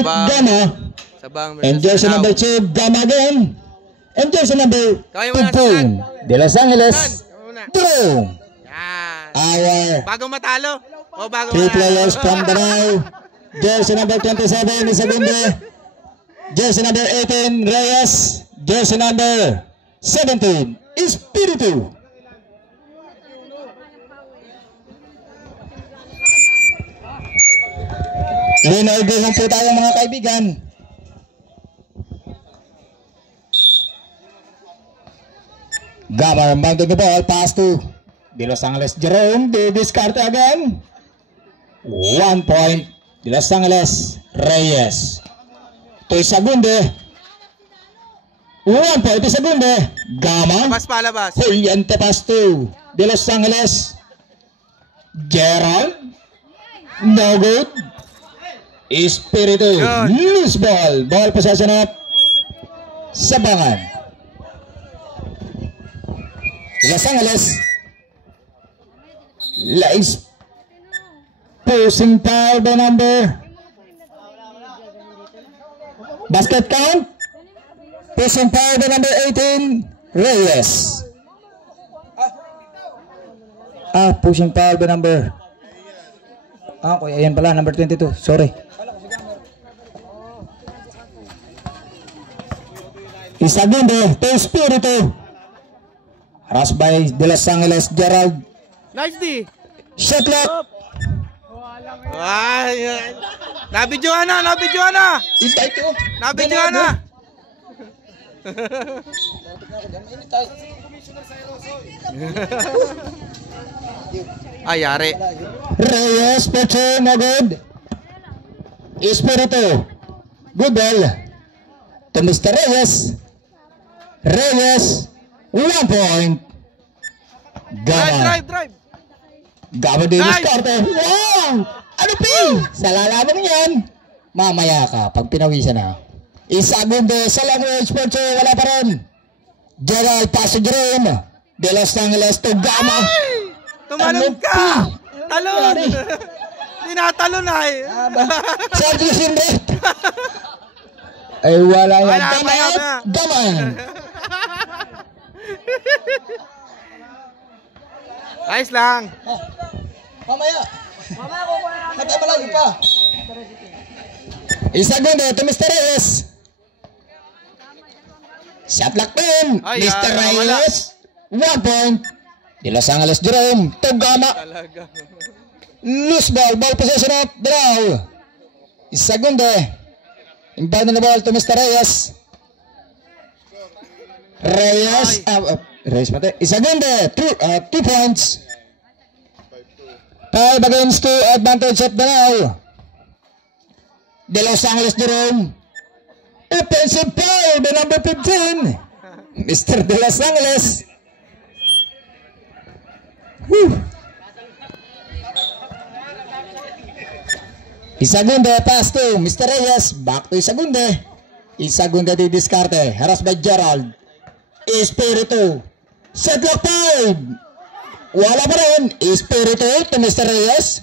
8, Gama. And jersey number 2, Gama again. And jersey number 15, De Los Angeles, Drew. Bago matalo. O bago 3 players from Danao. Jersey number 27 is Agunde. Jersey number 18, Reyes. Jersey number 17, Espiritu. Linauguhan po tayo mga kaibigan. Gamma mounting the ball, pass to De Los Angeles Jerome. They discard again. 1 point, De Los Angeles Reyes. To Isagunde. 1 point to Isagunde. Gamma. Labas pa, labas. Juliante pass to De Los Angeles. Gerald. No good. Espiritu. Loose ball. Ball possession of Sabangan. De Los Angeles. Lies. Posing foul by number. Basket count. Posing foul by number 18. Reyes. Pushing foul by number. Okay, ayan pala, number 22. Sorry. Isagunde to Espiritu. Harass by De Los Angeles Gerald. Nice D. Shot clock. Nabidyoan na, nabidyoan na. Nabidyoan na. Yari. Reyes, Pecho, no good. Espiritu. Good ball. To Mr. Reyes. Reyes, 1 point. Gama. Drive. Gama din discarte. Wow! Ano pi? Sa lalaman yan. Mamaya ka, pag pinawisan na. Isagunde sa language, Pecho, wala pa rin. Gerald, pass to Jerome. De Los Angeles to Gama. Tumalon ka! Talon! Tinatalon ay! Sergio Sindet! Ay wala yan. Daman! Ayos lang! Mamaya! Matay malagi pa! Isagunde to Mr. Reyes! Shot lock din! Mr. Reyes! 1 point! De Los Angeles Jerome to Gama. Loose ball. Ball possession of Draw. Isagunde. Inbound na ball to Mr. Reyes. Reyes mate. Isagunde. 2 points. 5 against 2. Advantage of Draw. De Los Angeles Jerome. Offensive foul by number 15. Mr. De Los Angeles. Isagunde pass to Mr. Reyes. Back to Isagunde. Isagunde di diskarte. Harass by Gerald. Espiritu. Setlock 5. Wala pa rin. Espiritu to Mr. Reyes.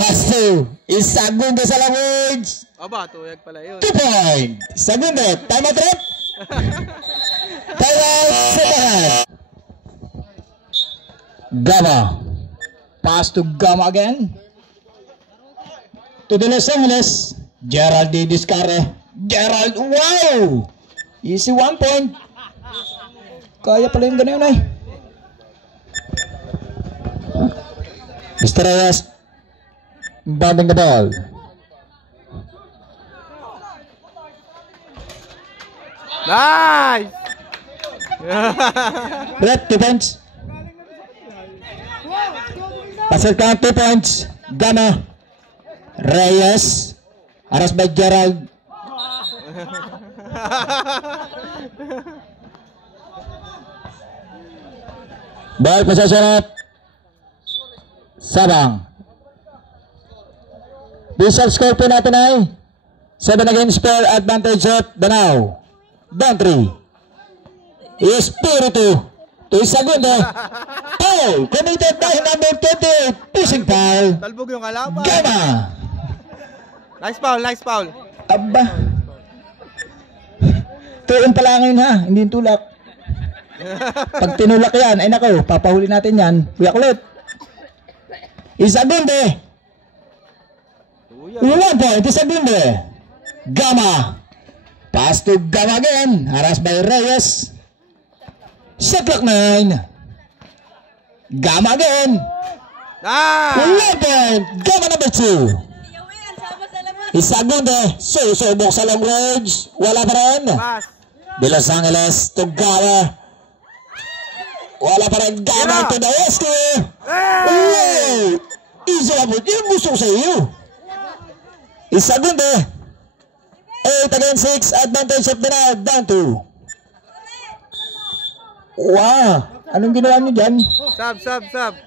Pass to Isagunde sa language. Aba, tuyag pala yun. 2 point. Isagunde. Time out rep. Time out. Second. Gama. Pass to Gama again. To De Los Angeles. Gerald di discarte. Gerald, wow! Easy 1 point. Kaya pala yung ganyan ay. Mr. Reyes. Bounding the ball. Nice! Red, 2 points. Passer count 2 points. Gama. Reyes. Harass by Gerald. Ball possession of Sabang. Bishop score po natin ay 7 against 4. Advantage of Danao. Down 3. Espiritu. To Isagunde. Foul. Committed by number 28. Pushing foul. Talbog yung kalaban. Gama. Nice foul, nice foul. Aba. Tuon pala ngayon ha, hindi yung tulak. Pag tinulak yan, ay nako, papahuli natin yan. Kuya Kulit. Isagunde. 1 point, Isagunde. Gama. Pass to Gama again. Harass by Reyes. Shot clock 9. Gama again. 1 point. Gama number 2. Isagunde, susubok sa long range. Wala pa rin. De Los Angeles to Gama. Wala pa rin. Gama to the west. Isa lang po. Yung gusto ko sa iyo. Isagunde. 8 against 6. Advantage of the night. Down to. Wow. Anong ginawa niyo dyan? Sub.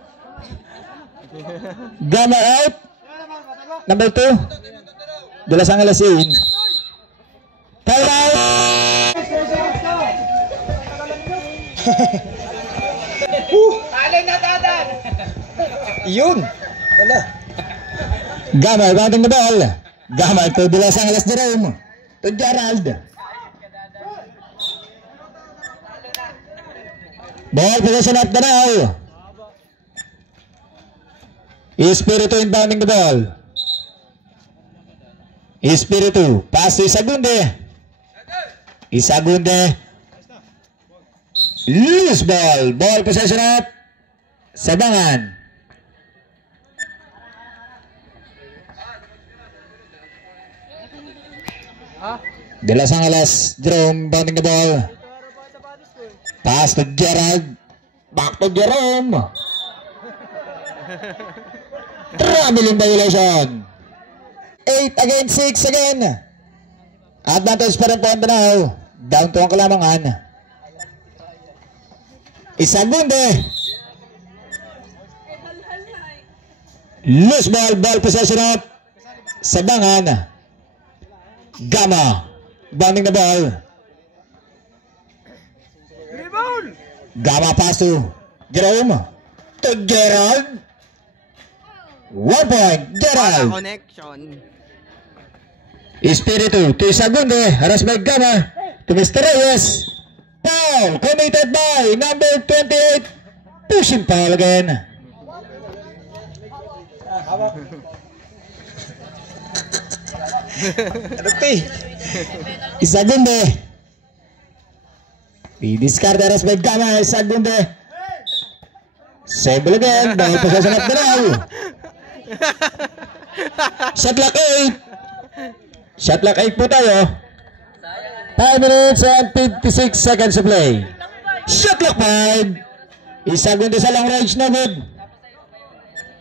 Gama out. Number 2. De Los Angeles in. Time out. Alin na dadan. Yun. Wala. Gama, batting the ball. Gama to De Los Angeles Jerome. To Gerald. Ball possession at the now. Espiritu inbounding the ball. Espiritu, pass to Isagunde. Isagunde. Loose ball. Ball possession up. Sabangan. De Los Angeles, Jerome bounding the ball. Pass to Gerald. Back to Jerome. Traveling violation. 8 against 6 again. Advantage pa rin po ang Danao. Down to ang Kalamangan. Isagunde. Loose ball. Ball possession up. Sabangan. Gama. Bounding the ball. Gama pass to Jerome. To Gerald. 1 point. Gerald. Connection. Espiritu to Isagunde. Harass by Gama. To Mr. Reyes. Foul committed by number 28. Pushing foul again. Isagunde. Discard harass by Gama. Isagunde. Save again. Ball possession of the now. Shot clock 8. Shot clock 8 po tayo. 5 minutes and 56 seconds to play. Shot clock 5. Isagunde sa long range na good.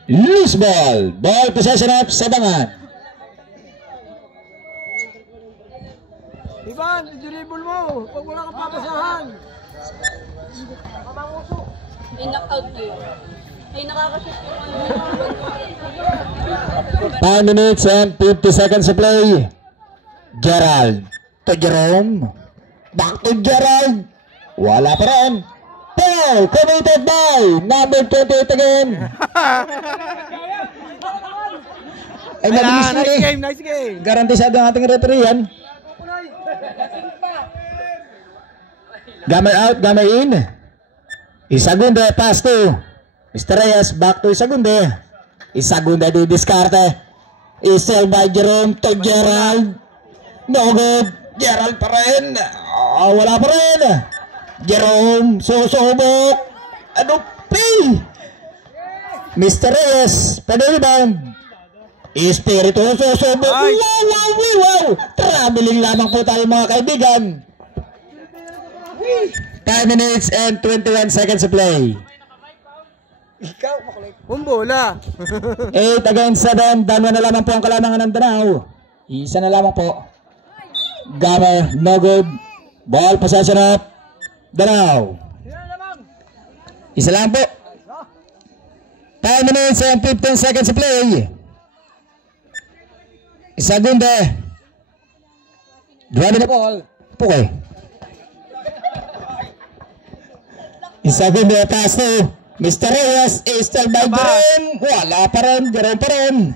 Loose ball. Ball possession up sa Sabangan. Ivan, i-dribble mo. Pag wala kang papasahan. Ay, knock-out yun. Ay, nakakashoot yung ano. 5 minutes and 50 seconds to play. Gerald. To Jerome. Back to Gerald. Wala pa rin. Foul committed by number 28 again. Ay, mabilis na eh. Nice game. Garantisado ang ating referee yan. Gamay out, gamay in. Isagunde, pass to Mr. Reyes, back to Isagunde. Isagunde di diskarte. Still by Jerome to Gerald. No good. Gerald pa rin. Wala pa rin. Jerome, susubok. Ano pay? Mr. Reyes, pa-rebound. Espiritu, susubok. Wow. Traveling lamang po tayo mga kaibigan. 5 minutes and 21 seconds to play. Bumbola. 8 against 7. Dalawa na lamang po ang Kalamangan ng Danao. Isa na lamang po. Gama, no good. Ball possession up. Danao. Isa lang po. 5 minutes and 15 seconds to play. Isagunde. Driving the ball. Pukay. Isagunde pass to Mr. Reyes. Still by Jerome. Wala pa rin. Jerome pa rin.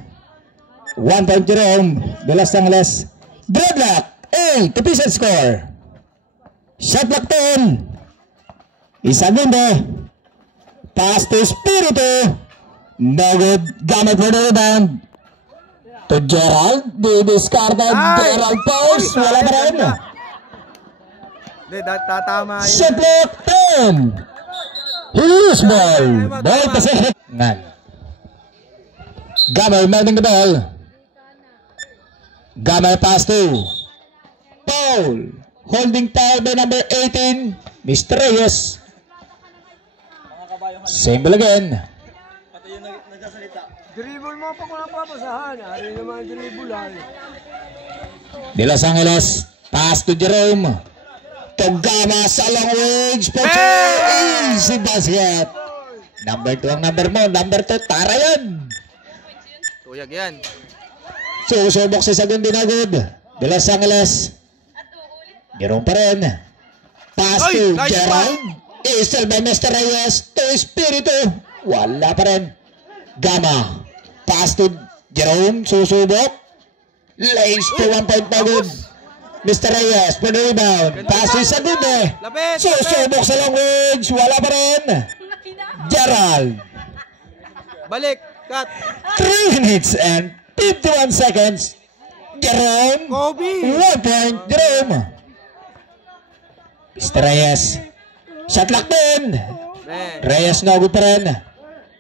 1 point Jerome. De Los Angeles. Dreadlock, 8 to piece score. Shot clock 10. Isagunde. Pass to Espiritu. No good. Gamit for the rebound. To Gerald. Discarded. Gerald post. Wala pa rin. Hindi, tatama yun. Shot clock 10. Loose ball. Ball kasi. Nan. Gamay mounting the ball. Gamay pass to Paul. Holding foul by number 18, Mr. Reyes. Same ball again. Dribble mo pag walang papasahan. Ari naman dribble ay. De Los Angeles. Pass to Jerome. To Gama sa long range. Easy basket. Number 2 ang number mo. Number 2, tara yan. Tuyag yan. Susubok si Sagun Dinagod. De Los Angeles. Jerome pa rin. Pass to Gerald. Isel by Mr. Reyes. To Espiritu. Wala pa rin. Gama. Pass to Jerome. Susubok. Lays to 1 point pagod. Mr. Reyes for the rebound. Pass to Sagun. Susubok sa long range. Wala pa rin. Gerald. Balik. Cut. 3 minutes and 51 seconds. Jerome. Kobe. 1 point. Jerome. Mr. Reyes. Shot lock din. Reyes no good pa rin.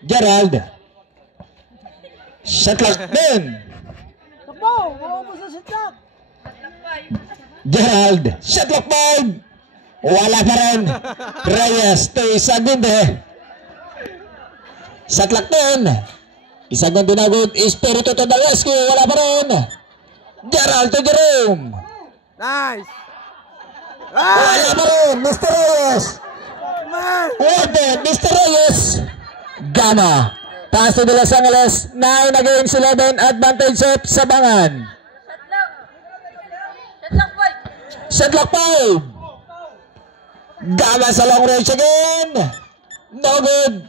Gerald. Shot lock din. Takbo. Mawapos na shot lock. Gerald. Shot lock 5. Wala pa rin. Reyes to Isagunde. Shot lock din. Isagunde na good. Espiritu to the rescue. Wala pa rin. Gerald to Jerome. Nice. Wala pa rin. Mr. Reyes. Order, Mr. Reyes. Gama. Pass to De Los Angeles. 9 against 11. Advantage of Sabangan. Shot lock 5. Gama sa long range again. No good.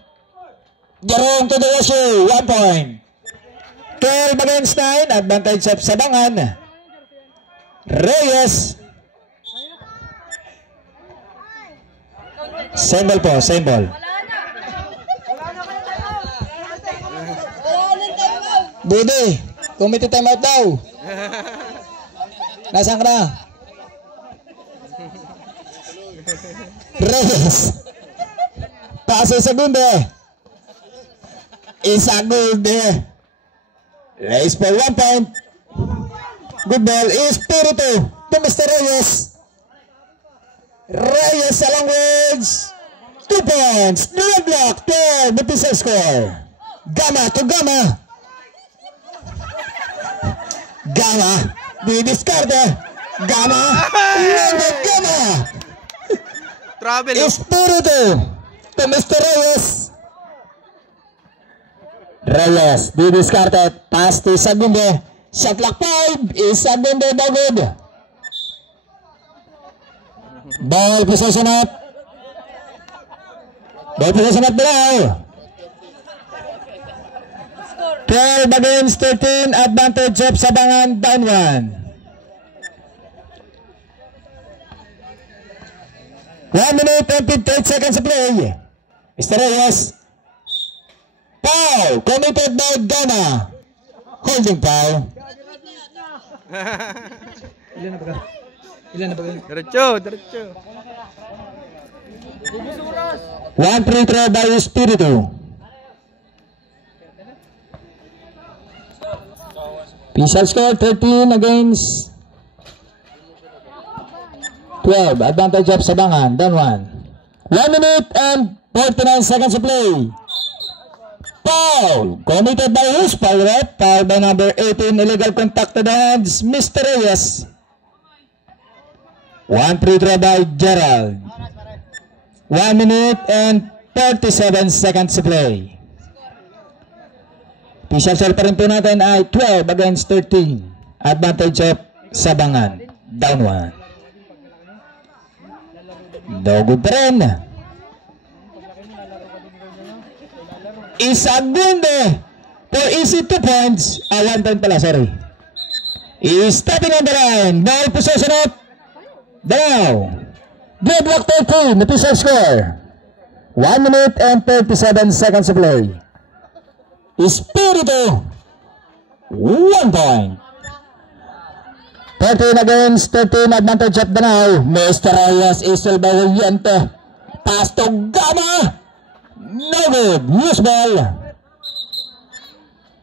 Jerome to the issue. 1 point. 12 against 9. Advantage of Sabangan. Reyes. Same ball po, same ball. Budi, committee timeout daw. Nasaan ka na? Reyes. Paso Isagunde. Isagunde. Reyes for 1 point. Good ball. Espiritu to Mr. Reyes. Reyes sa long range. 2 points. Dreadlock. 12. The piece score. Gama to Gama. Gama. Didiscarte. Gama. London Gama. Travel. Espiritu to Mr. Reyes. Reyes. Didiscarte. Pass to Isagunde. Shot clock 5. Isagunde no good. Ball possession up. Ball possession up below. 12 against 13. Advantage of Sabangan. Down 1. 1 minute and 58 seconds to play. Mr. Reyes. Foul. Committed by Gama. Holding foul. Diretso. 1 free throw by Espiritu. Official score 13 against 12. Advantage of Sabangan. Down 1. 1 minute and 49 seconds to play. Foul. Committed by who's foul, right? Foul by number 18. Illegal contact to the hands. Mr. Reyes. 1 free throw by Gerald. 1 minute and 37 seconds to play. Official score pa rin po natin ay 12 against 13. Advantage of Sabangan. Down 1. No good pa rin. Isagunde for easy 2 points. 1 point pala, sorry. is stepping on the line. Ball possession of Danao. Deadlock 13, the official score. 1 minute and 37 seconds to play. Espiritu, 1 point. 13 against 13, advantage of Danao. Mr. Reyes is still by Juliente. Pass to Gama. No good. Use ball.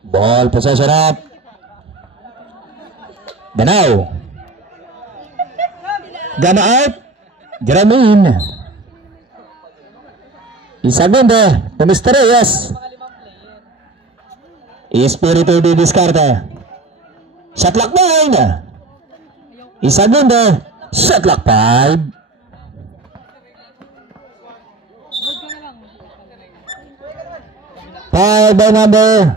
Ball possession up. Danao. Gama out. Jermaine. Isagunde to Mr. Reyes. Espiritu di diskarte. Shot clock 9. Isagunde. Shot clock 5. Foul by number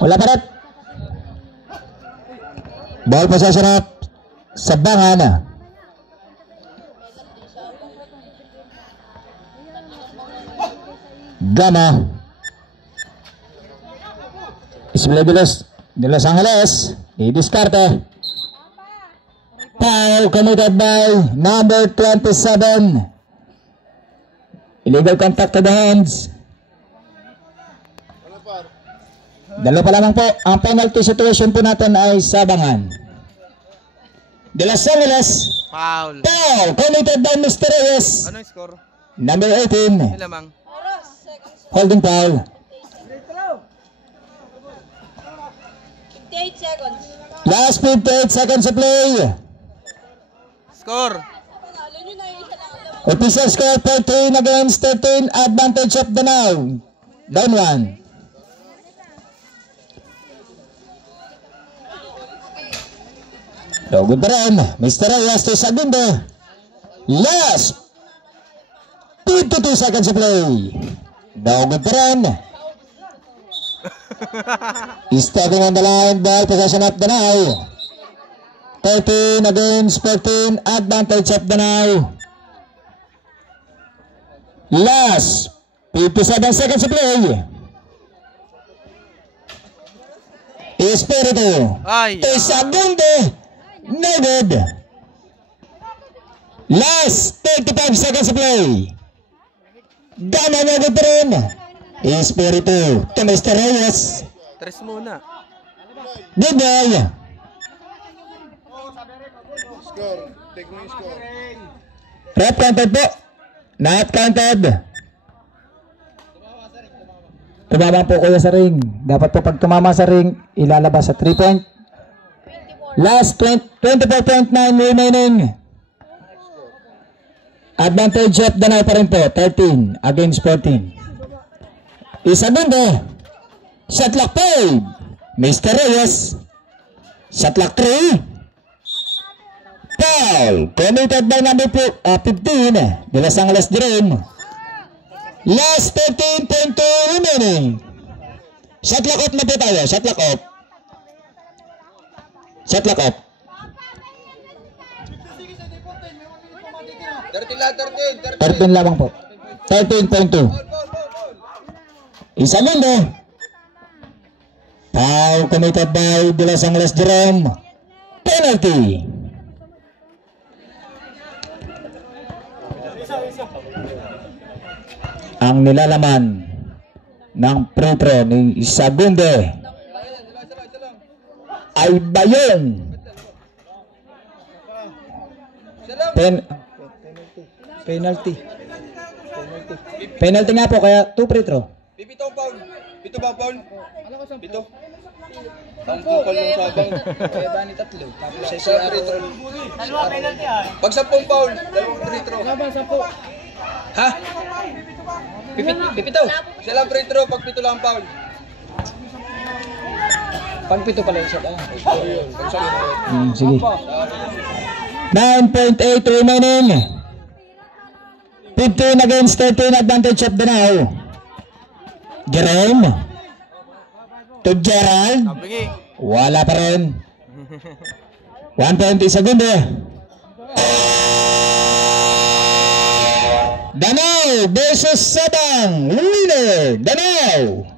wala pa rin. Ball possession up sa bangan. Gama Isblebilos de Los Angeles, i-diskarte. Foul committed by number 27. Illegal contact to the hands. Dalawa pa lamang po. Ang penalty situation po natin ay sabangan. De Los Angeles. Foul. Foul committed by Mr. Reyes. Ano yung score? Number 18. Lamang. Holding foul. 58 seconds. Last 58 seconds to play. Score. Panalo nyo na yung isa lang ang laman. Official score 13 against 13. Advantage of Danao. Down 1. No good pa rin. Mr. Reyes to Sagundo. Last 52 seconds to play. No good pa rin. Stepping on the line. Ball possession of Danao. 13 against 14. Advantage of Danao. Last 57 seconds to play. Espiritu. Ay. To Sagundo. No good. Last 35 seconds to play. Gama no good pa rin. Espiritu to Mr. Reyes. Tres muna. Good ball. Rep counted po. Not counted. Tumama po kuya sa ring. Dapat po pag tumama sa ring, ilalabas sa 3 point. Last 24.9 remaining. Advantage of Danao pa rin po. 13 against 14. Isagundo. Shot clock 5. Mr. Reyes. Shot clock 3. Foul. Committed by number 15. De Los Angeles Jerome. Last 13.2 remaining. Shot clock off na po tayo. Shot clock off. Shot clock off. 13 lamang po. 13.2. Isagundo. Foul committed by De Los Angeles Jerome. Penalty. Ang nilalaman ng free throw ni Isagundo ay Bayong. Penalty nga po, kaya 2 free throw. Pito pound. Pito ba pound? Pito. Ang tukol ng sabang. Kaya ba ni tatlo? Tapos sa isa free throw. Dalawa penalty ah. Pag 10 pound, 2 free throw. Ha? Pipito. Sila free throw pag pito lang pound. Pag pito pala yung shot ah. Sige. 9.8 remaining. 15 against 13, advantage of Danao. Jerome. To Gerald. Wala pa rin. 120 segundo. Danao versus Sabang. Winner, Danao.